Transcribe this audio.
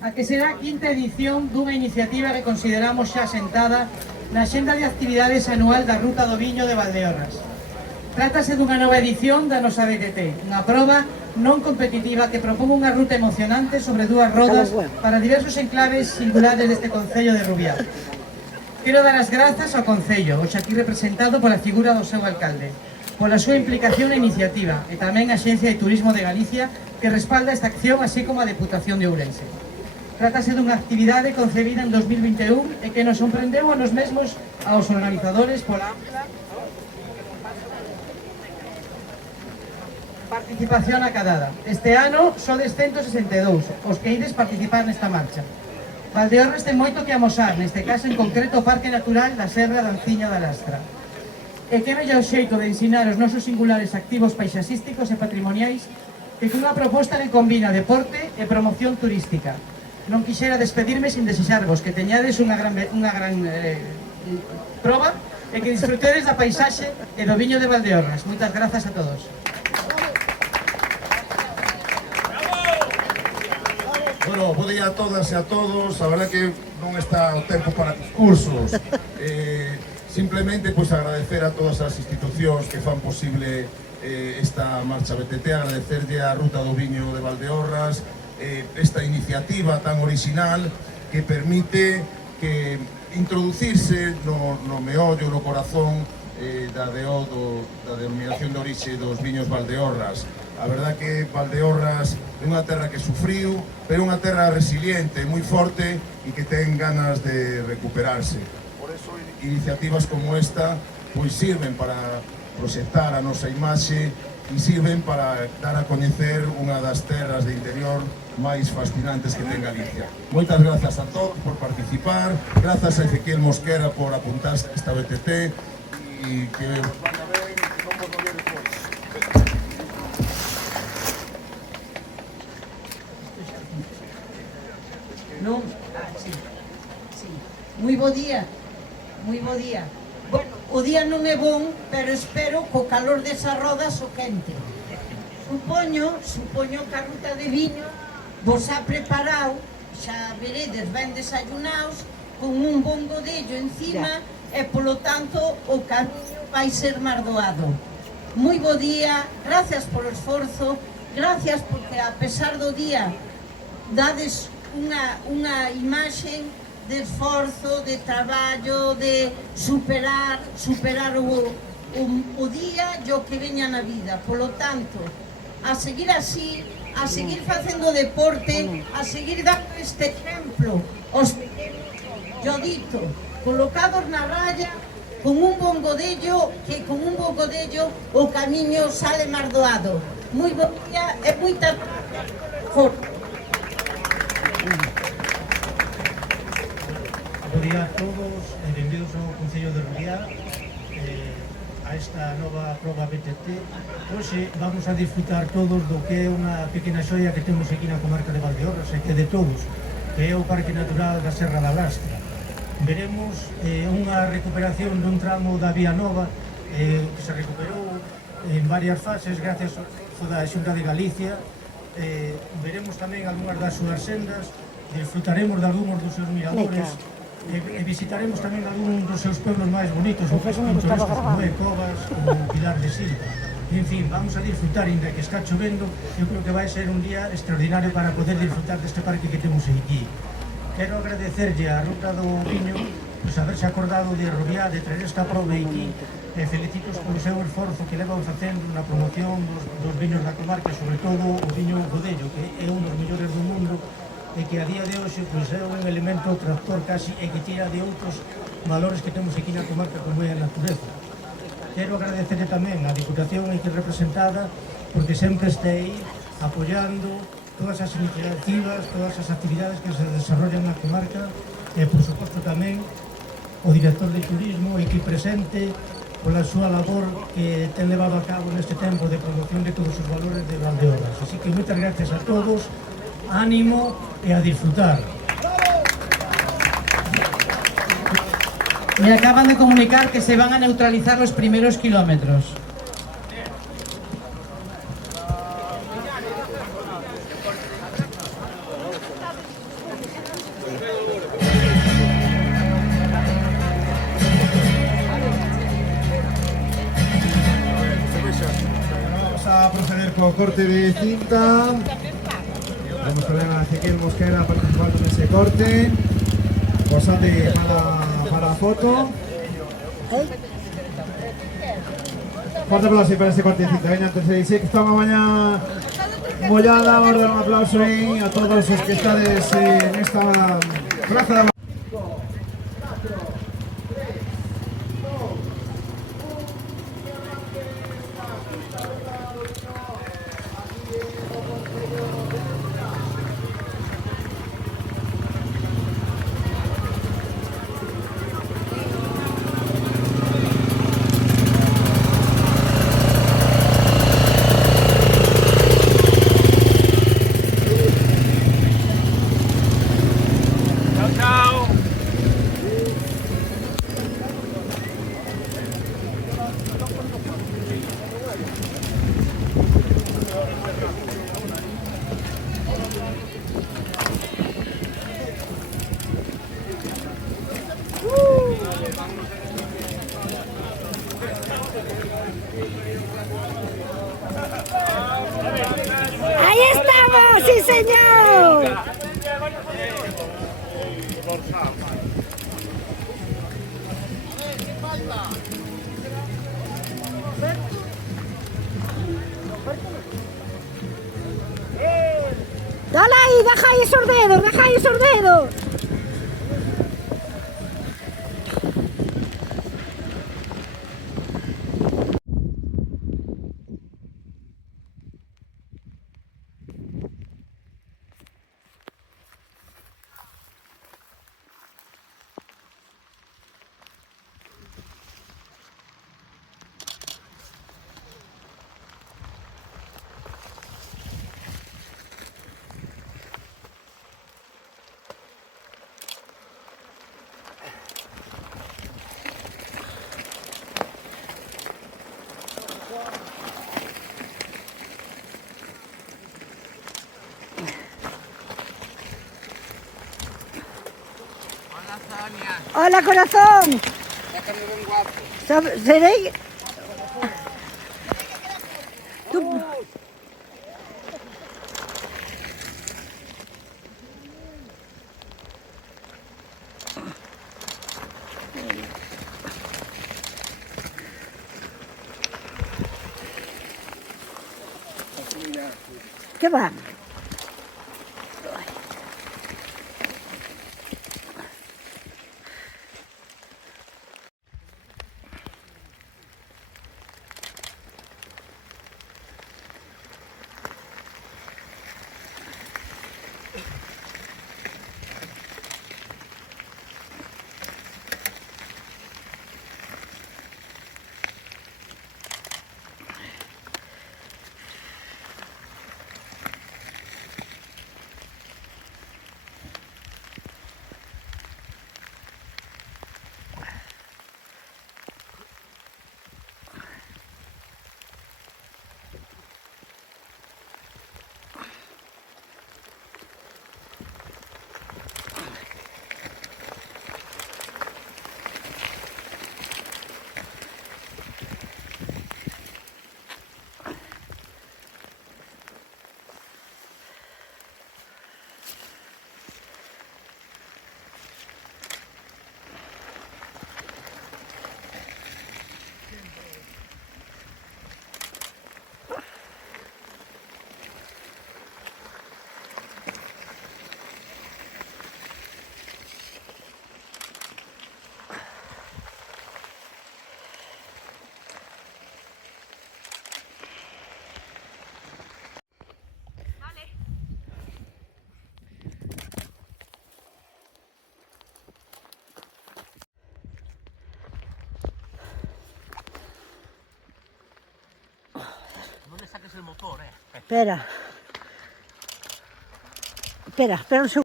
a que será a quinta edición dunha iniciativa que consideramos xa sentada na xenda de actividades anual da Ruta do Viño de Valdeorras. Trátase dunha nova edición da nosa BTT, unha proba non competitiva que propón unha ruta emocionante sobre dúas rodas para diversos enclaves singulares deste Concello de Rubiá. Quero dar as grazas ao Concello, hoxe aquí representado pola figura do seu alcalde, pola súa implicación e iniciativa, e tamén a Axencia de Turismo de Galicia que respalda esta acción, así como a Deputación de Ourense. Trátase dunha actividade concebida en 2021 e que nos sorprendeu a nos mesmos aos organizadores pola ampla participación acadada. Este ano sodes 162 os que ides participar nesta marcha. Valdeorras ten moito que amosar, neste caso en concreto o Parque Natural da Serra da Anciña da Lastra. E que mellor xeito de ensinar os nosos singulares activos paisaxísticos e patrimoniais que cunha proposta que combina deporte e promoción turística. Non quixera despedirme sin desexarvos que teñades unha gran proba e que disfrutedes da paisaxe e do viño de Valdeorras. Moitas grazas a todos. Bueno, bo día a todas e a todos. A verdade que non está o tempo para discursos. Simplemente pois agradecer a todas as institucións que fan posible esta marcha BTT, agradecerlle a Ruta do Viño de Valdeorras esta iniciativa tan original que permite que introducirse no meollo, no corazón da denominación de orixe dos viños Valdeorras. A verdad que Valdeorras é unha terra que sufriu, pero unha terra resiliente, moi forte e que ten ganas de recuperarse. Por eso iniciativas como esta pois sirven para proxectar a nosa imaxe e sirven para dar a coñecer unha das terras de interior máis fascinantes que ten Galicia. Moitas grazas a todos por participar, grazas a Ezequiel Mosquera por apuntarse a esta BTT e que vos vaya ben e que non vos no despois. Non? Sí. Moi bo día, moi bo día. Bueno, o día non é bon, pero espero co calor desas rodas o quente. Supoño que a ruta de viño vos ha preparado, xa veredes ben desayunaos, con un bon godello encima e polo tanto o camiño vai ser máis doado. Moi bo día, gracias polo esforzo, gracias porque a pesar do día dades unha imaxe de esforzo, de traballo, de superar o día e o que veña na vida. Polo tanto, a seguir así, a seguir facendo deporte, a seguir dando este exemplo aos pequenos, yo dito, colocados na raya, con un bon godello, que con un bon godello o camiño sale máis doado. Moi bo día e moita forza. Bo día a todos e benvidos ao Concello de Rubiá a esta nova proba BTT. Hoxe vamos a disfrutar todos do que é unha pequena xoia que temos aquí na comarca de Valdeorras e que de todos, que é o Parque Natural da Serra da Lastra. Veremos unha recuperación dun tramo da Vía Nova que se recuperou en varias fases gracias ao da Xunta de Galicia. Veremos tamén algunhas das súas sendas, disfrutaremos de algúns dos seus miradores e visitaremos tamén algún dos seus pueblos máis bonitos, ou pintorescos como é Covas ou Pilar de Silva. En fin, vamos a disfrutar, inda que está chovendo, eu creo que vai ser un día extraordinario para poder disfrutar deste parque que temos aquí. Quero agradecerlle a Ruta do Viño pois haberse acordado de Rubiá, de traer esta proba aquí, e felicitos polo seu esforzo que levan facendo na promoción dos viños da comarca, sobre todo o viño Godello, que é un dos mellores do mundo, e que a día de hoxe pois, é un elemento tractor casi e que tira de outros valores que temos aquí na comarca como é a natureza. Quero agradecerle tamén a Diputación aquí representada porque sempre está aí apoiando todas as iniciativas, todas as actividades que se desarrollan na comarca e por suposto tamén o director de turismo aquí presente pola súa labor que ten levado a cabo neste tempo de promoción de todos os valores de Valdeorras. Así que moitas gracias a todos, ánimo e a disfrutar. Me acaban de comunicar que se van a neutralizar los primeros kilómetros. co corte de cinta. Vamos a ver a Ezequiel Mosquera participando en ese corte. Posate para la foto. Forte aplauso para este corte de cinta. Veña, entonces dice que está unha mañá mollada. Vamos a dar un aplauso aí a todos os que estades nesta plaza da... ¡Ahí estamos! ¡Sí, señor! ¡Dale ahí! ¡Deja ahí esos dedos! ¡Deja ahí esos dedos! ¡Hola, corazón! ¿Seré? Tú... ¿Qué va? No le saques el motor, Espera. Espera un segundo.